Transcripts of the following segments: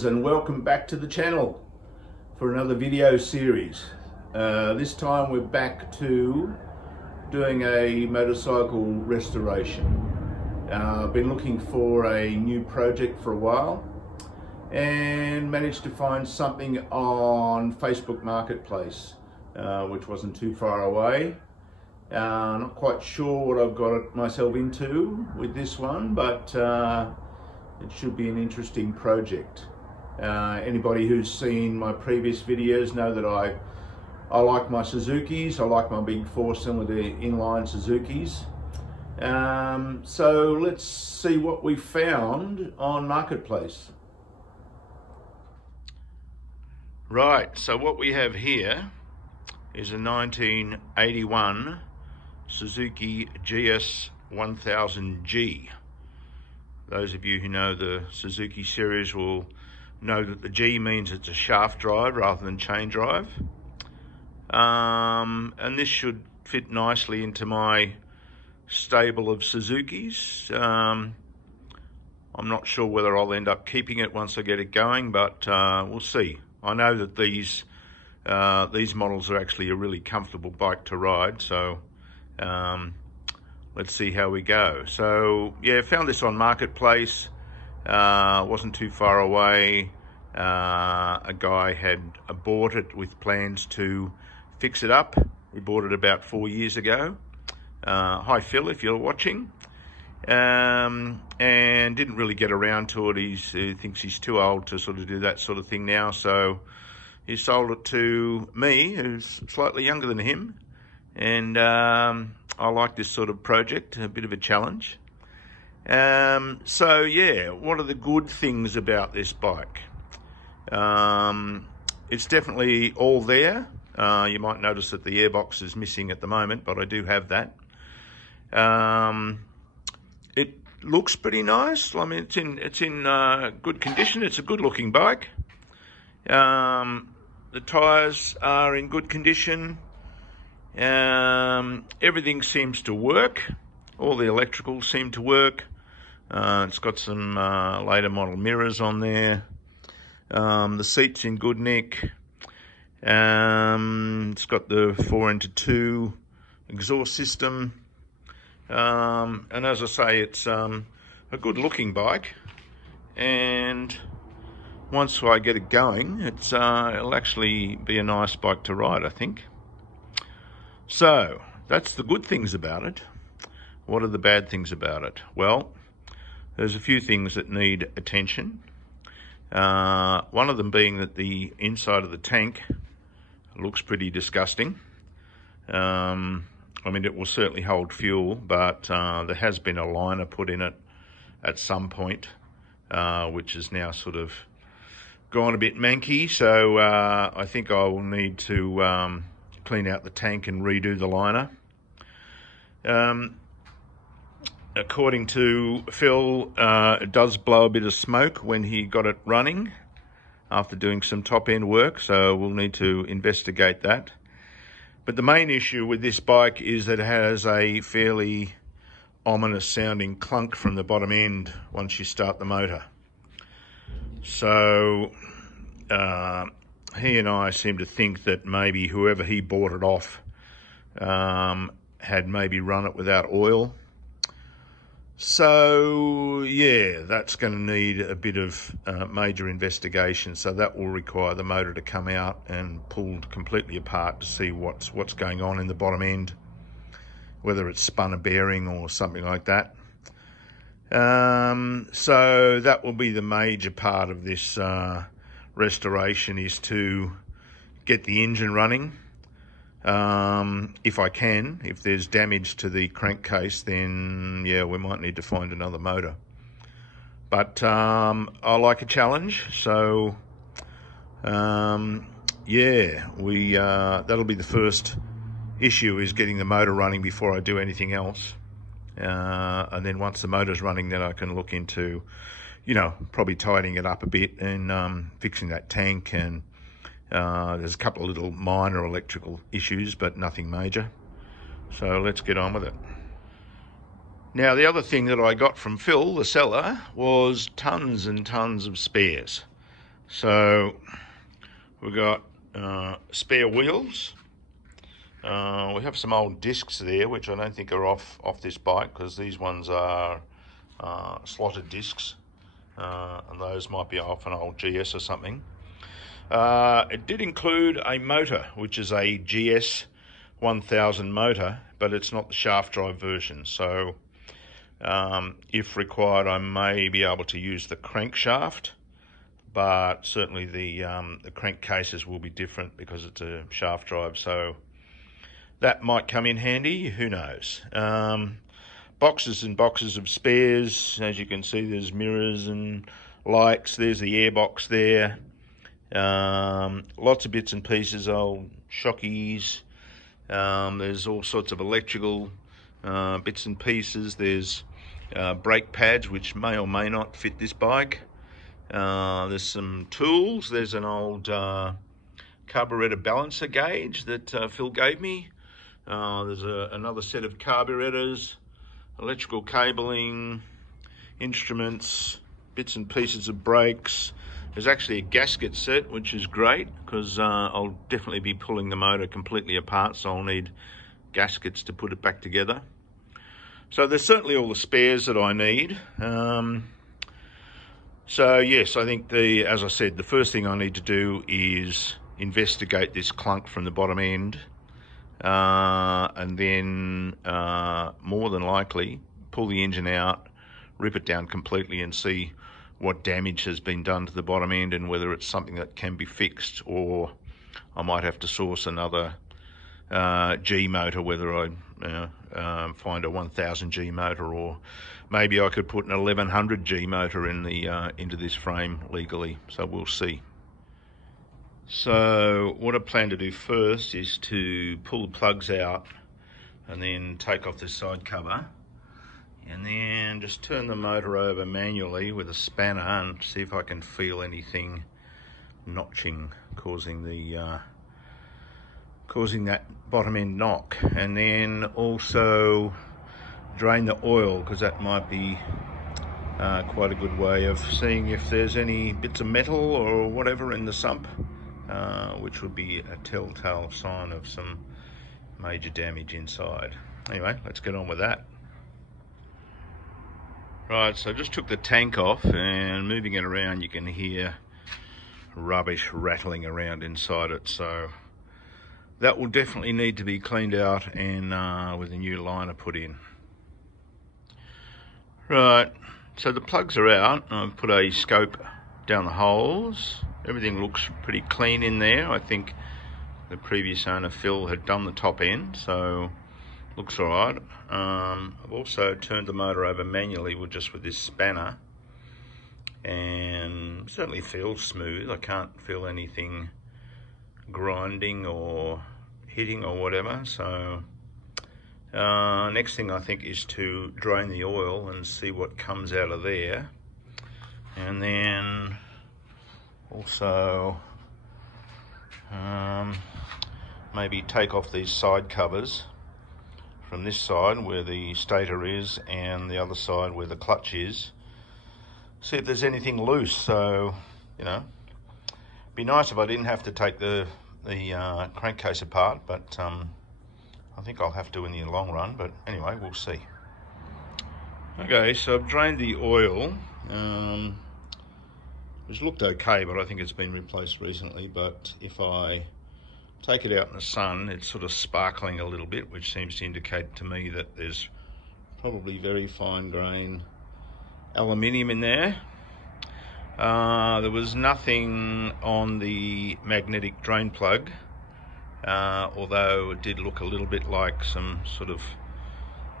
viewers, and welcome back to the channel for another video series. This time we're back to doing a motorcycle restoration. I've been looking for a new project for a while and managed to find something on Facebook Marketplace, which wasn't too far away. Not quite sure what I've got myself into with this one, but it should be an interesting project. Anybody who's seen my previous videos know that I like my Suzukis. I like my big 4-cylinder inline Suzukis. So let's see what we found on Marketplace. Right, so what we have here is a 1981 Suzuki GS 1000G. Those of you who know the Suzuki series will know that the G means it's a shaft drive rather than chain drive. And this should fit nicely into my stable of Suzukis. I'm not sure whether I'll end up keeping it once I get it going, but we'll see. I know that these models are actually a really comfortable bike to ride, so let's see how we go. So yeah, found this on Marketplace. Wasn't too far away. A guy had bought it with plans to fix it up. He bought it about 4 years ago. Hi Phil, if you're watching. And didn't really get around to it. He thinks he's too old to sort of do that sort of thing now, so he sold it to me, who's slightly younger than him. And I like this sort of project, a bit of a challenge. So yeah, what are the good things about this bike? It's definitely all there. You might notice that the airbox is missing at the moment, but I do have that. It looks pretty nice. I mean, it's in good condition. It's a good looking bike. The tires are in good condition. Everything seems to work. All the electricals seem to work. It's got some later model mirrors on there. The seat's in good nick. It's got the 4x2 exhaust system. And as I say, it's a good looking bike. And once I get it going, it'll actually be a nice bike to ride, I think. So that's the good things about it. What are the bad things about it? Well, there's a few things that need attention. One of them being that the inside of the tank looks pretty disgusting. I mean, it will certainly hold fuel, but there has been a liner put in it at some point, which is now sort of gone a bit manky. So I think I will need to clean out the tank and redo the liner. According to Phil, it does blow a bit of smoke when he got it running after doing some top end work, so we'll need to investigate that. But the main issue with this bike is that it has a fairly ominous sounding clunk from the bottom end once you start the motor. So he and I seem to think that maybe whoever he bought it off had maybe run it without oil. So yeah, that's going to need a bit of major investigation. So that will require the motor to come out and pulled completely apart to see what's going on in the bottom end, whether it's spun a bearing or something like that. So that will be the major part of this restoration, is to get the engine running. If I can. If there's damage to the crankcase, then yeah, we might need to find another motor. But I like a challenge, so yeah, that'll be the first issue, is getting the motor running before I do anything else. And then once the motor's running, then I can look into, you know, probably tidying it up a bit and fixing that tank. And there's a couple of little minor electrical issues, but nothing major. So let's get on with it. Now, the other thing that I got from Phil, the seller, was tons and tons of spares. So we've got spare wheels. We have some old discs there, which I don't think are off this bike, because these ones are slotted discs, and those might be off an old GS or something. It did include a motor, which is a GS 1000 motor, but it's not the shaft drive version. So if required, I may be able to use the crankshaft, but certainly the crankcases will be different because it's a shaft drive. So that might come in handy, who knows. Boxes and boxes of spares. As you can see, there's mirrors and lights. There's the airbox there. Lots of bits and pieces, old shockies. There's all sorts of electrical bits and pieces. There's brake pads, which may or may not fit this bike. There's some tools. There's an old carburetor balancer gauge that Phil gave me. There's another set of carburetors, electrical cabling, instruments, bits and pieces of brakes. There's actually a gasket set, which is great, because I'll definitely be pulling the motor completely apart, so I'll need gaskets to put it back together. So there's certainly all the spares that I need. So yes, I think as I said, the first thing I need to do is investigate this clunk from the bottom end, and then more than likely pull the engine out, rip it down completely, and see what damage has been done to the bottom end and whether it's something that can be fixed, or I might have to source another G motor, whether I find a 1000 G motor, or maybe I could put an 1100 G motor in the into this frame legally. So we'll see. So what I plan to do first is to pull the plugs out and then take off this side cover, and then just turn the motor over manually with a spanner and see if I can feel anything notching, causing that bottom end knock. And then also drain the oil, because that might be quite a good way of seeing if there's any bits of metal or whatever in the sump, which would be a telltale sign of some major damage inside. Anyway, let's get on with that. Right, so I just took the tank off, and moving it around you can hear rubbish rattling around inside it, so that will definitely need to be cleaned out and with a new liner put in. Right, so the plugs are out. I've put a scope down the holes. Everything looks pretty clean in there. I think the previous owner, Phil, had done the top end, so looks all right. I've also turned the motor over manually with this spanner, and certainly feels smooth. I can't feel anything grinding or hitting or whatever. So next thing I think is to drain the oil and see what comes out of there, and then also maybe take off these side covers from this side where the stator is and the other side where the clutch is. See if there's anything loose. So, you know, it'd be nice if I didn't have to take the crankcase apart, but I think I'll have to in the long run. But anyway, we'll see. Okay, so I've drained the oil, which looked okay, but I think it's been replaced recently. But if I take it out in the sun, it's sort of sparkling a little bit, which seems to indicate to me that there's probably very fine grain aluminium in there. There was nothing on the magnetic drain plug, although it did look a little bit like some sort of,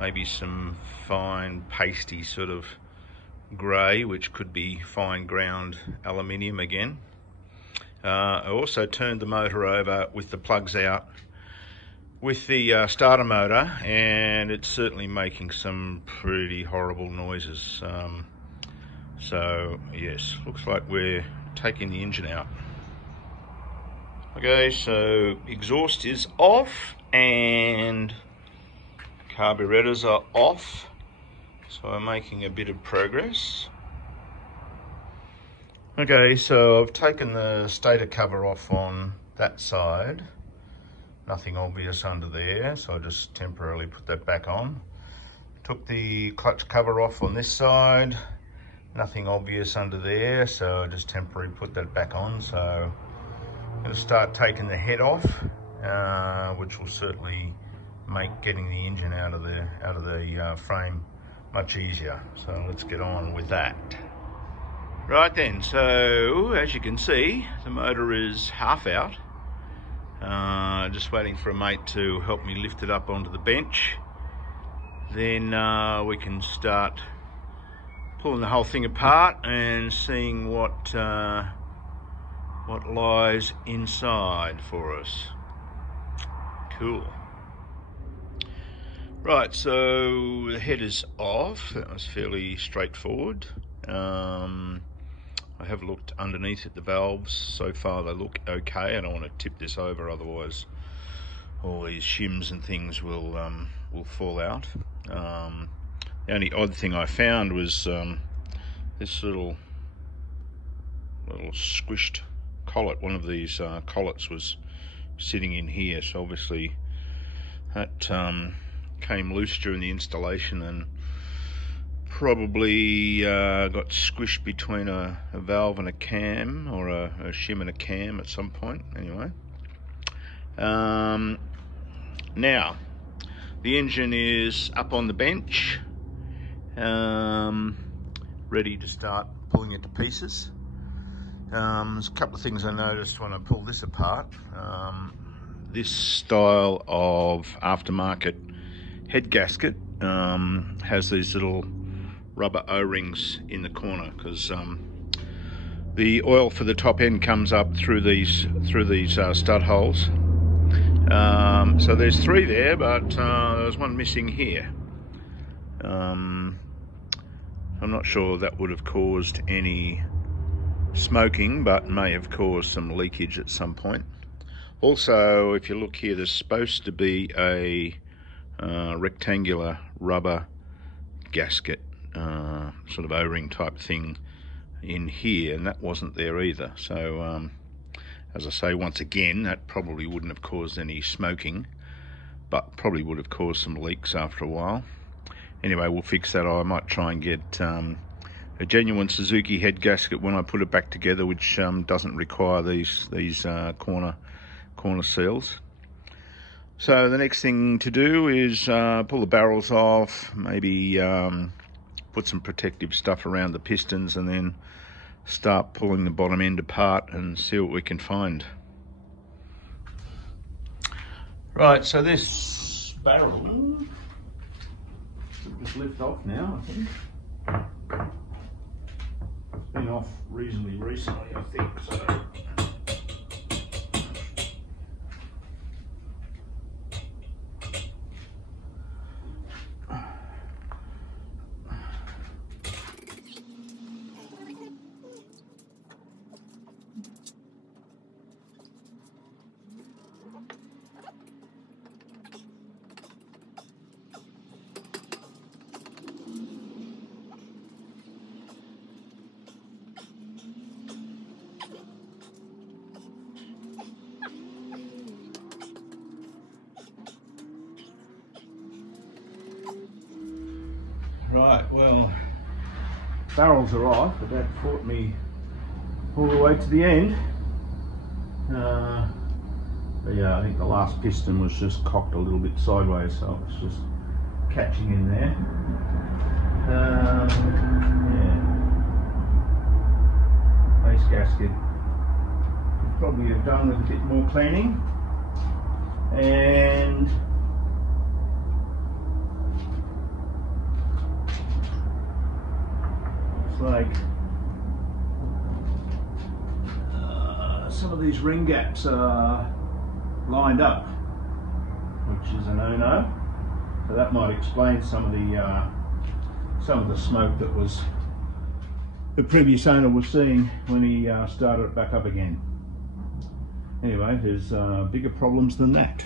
maybe some fine pasty sort of grey, which could be fine ground aluminium again. I also turned the motor over with the plugs out with the starter motor, and it's certainly making some pretty horrible noises. So yes, looks like we're taking the engine out. Okay, so exhaust is off and carburetors are off, so I'm making a bit of progress. Okay, so I've taken the stator cover off on that side. Nothing obvious under there, so I just temporarily put that back on. Took the clutch cover off on this side. Nothing obvious under there, so I just temporarily put that back on. So I'm going to start taking the head off, which will certainly make getting the engine out of the frame much easier. So let's get on with that. Right then, so as you can see, the motor is half out. Just waiting for a mate to help me lift it up onto the bench. Then we can start pulling the whole thing apart and seeing what lies inside for us. Cool. Right, so the head is off. That was fairly straightforward. I have looked underneath at the valves. So far they look okay. I don't want to tip this over, otherwise all these shims and things will fall out. The only odd thing I found was this little squished collet. One of these collets was sitting in here, so obviously that came loose during the installation and probably got squished between a valve and a cam, or a shim and a cam at some point. Anyway, now the engine is up on the bench, ready to start pulling it to pieces. There's a couple of things I noticed when I pulled this apart. This style of aftermarket head gasket has these little rubber O-rings in the corner, because the oil for the top end comes up through these stud holes. So there's 3 there, but there's one missing here. I'm not sure that would have caused any smoking, but may have caused some leakage at some point. Also, if you look here, there's supposed to be a rectangular rubber gasket, sort of O-ring type thing in here, and that wasn't there either. So as I say, once again, that probably wouldn't have caused any smoking, but probably would have caused some leaks after a while. Anyway, we'll fix that. I might try and get a genuine Suzuki head gasket when I put it back together, which doesn't require these corner seals. So the next thing to do is pull the barrels off, maybe put some protective stuff around the pistons, and then start pulling the bottom end apart and see what we can find. Right, so this barrel just lift off now, I think. It's been off reasonably recently, I think, so. Right, well, barrels are off, but that fought me all the way to the end. But yeah, I think the last piston was just cocked a little bit sideways, so it's just catching in there. Yeah. Base gasket could probably have done with a bit more cleaning. And like some of these ring gaps are lined up, which is a no-no. So that might explain some of the smoke that was the previous owner was seeing when he started it back up again. Anyway, there's bigger problems than that.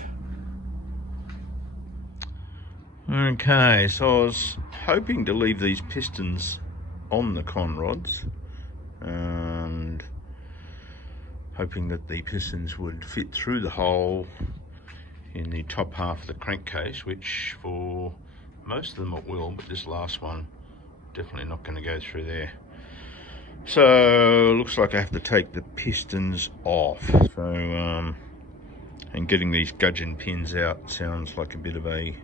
Okay, so I was hoping to leave these pistons on the con rods, and hoping that the pistons would fit through the hole in the top half of the crankcase, which for most of them it will, but this last one definitely not going to go through there. So looks like I have to take the pistons off. So and getting these gudgeon pins out sounds like a bit of an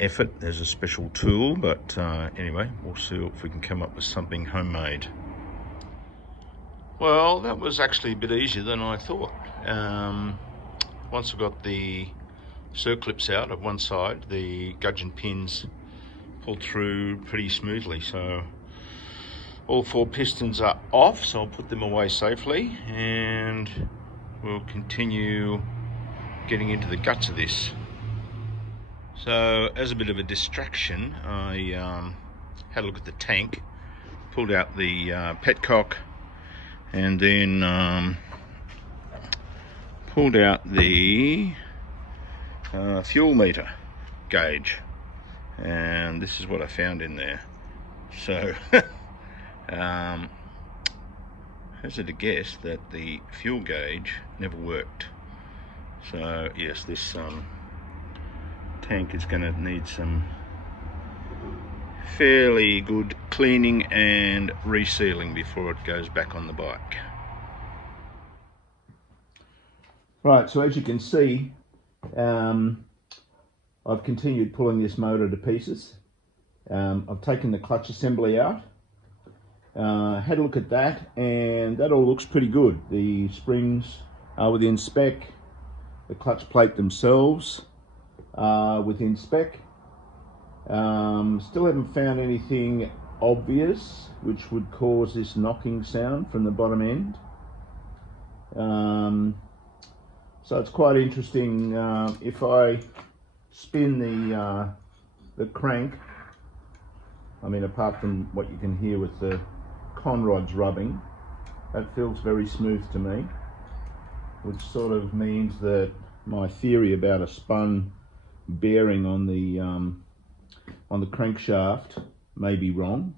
effort. There's a special tool, but anyway, we'll see if we can come up with something homemade. Well, that was actually a bit easier than I thought. Once I got the circlips out of one side, the gudgeon pins pulled through pretty smoothly. So all 4 pistons are off, so I'll put them away safely, and we'll continue getting into the guts of this. So as a bit of a distraction, I had a look at the tank, pulled out the petcock, and then pulled out the fuel meter gauge, and this is what I found in there. So hazard a guess that the fuel gauge never worked. So yes, this tank is going to need some fairly good cleaning and resealing before it goes back on the bike. Right, so as you can see, I've continued pulling this motor to pieces. I've taken the clutch assembly out, had a look at that, and that all looks pretty good. The springs are within spec, the clutch plate themselves are within spec. Still haven't found anything obvious which would cause this knocking sound from the bottom end. So it's quite interesting. If I spin the crank, I mean, apart from what you can hear with the con rods rubbing, that feels very smooth to me, which sort of means that my theory about a spun bearing on the crankshaft may be wrong.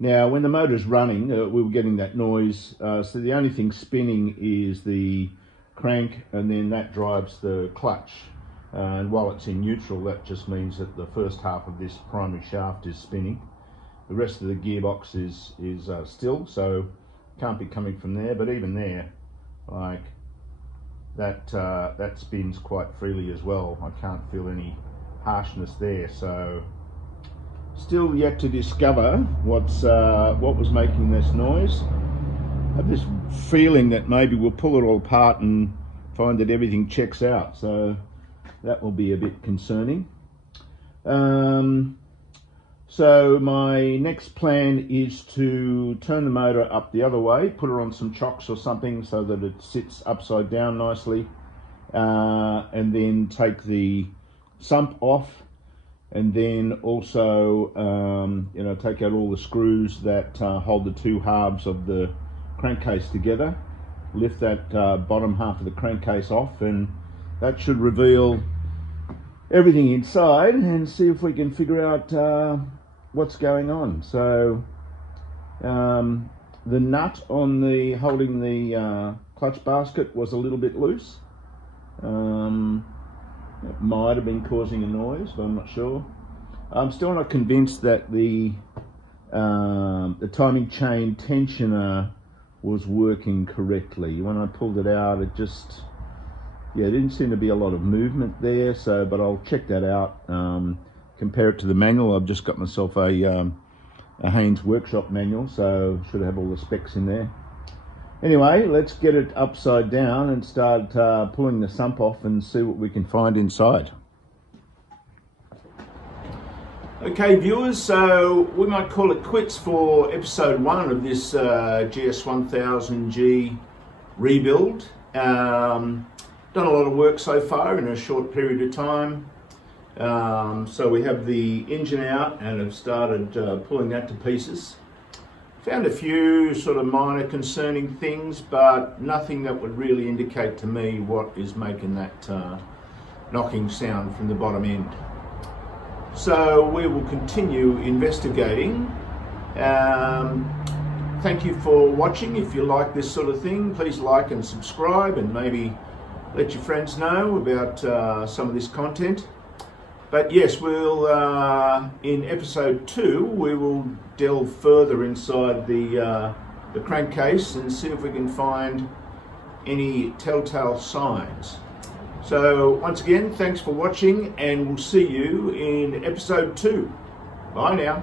Now, when the motor's running, we were getting that noise. So the only thing spinning is the crank, and then that drives the clutch. And while it's in neutral, that just means that the first half of this primary shaft is spinning. The rest of the gearbox is still, so can't be coming from there. But even there, like that spins quite freely as well. I can't feel any harshness there. So still yet to discover what was making this noise. I have this feeling that maybe we'll pull it all apart and find that everything checks out. So that will be a bit concerning. So my next plan is to turn the motor up the other way, put her on some chocks or something so that it sits upside down nicely, and then take the sump off, and then also take out all the screws that hold the 2 halves of the crankcase together, lift that bottom half of the crankcase off, and that should reveal everything inside, and see if we can figure out what's going on. So the nut on the holding the clutch basket was a little bit loose. It might have been causing a noise, but I'm not sure. I'm still not convinced that the timing chain tensioner was working correctly. When I pulled it out, it just, there didn't seem to be a lot of movement there. So, but I'll check that out, compare it to the manual. I've just got myself a Haynes Workshop manual, so should have all the specs in there. Anyway, let's get it upside down and start pulling the sump off and see what we can find inside. Okay viewers, so we might call it quits for episode 1 of this GS1000G rebuild. Done a lot of work so far in a short period of time. So we have the engine out and have started pulling that to pieces. Found a few sort of minor concerning things, but nothing that would really indicate to me what is making that knocking sound from the bottom end. So we will continue investigating. thank you for watching. If you like this sort of thing, please like and subscribe, and maybe let your friends know about some of this content. But yes, we'll in episode 2 we will delve further inside the crankcase and see if we can find any telltale signs. So once again, thanks for watching, and we'll see you in episode 2. Bye now.